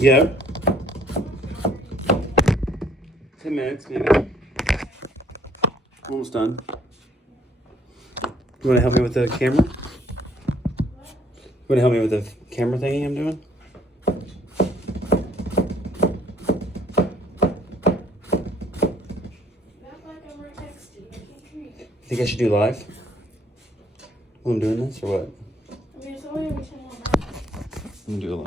Yep. 10 minutes, maybe. Almost done. You want to help me with the camera? You want to help me with the camera thingy I'm doing? Think I should do live? While I'm doing this or what? I'm gonna do it live.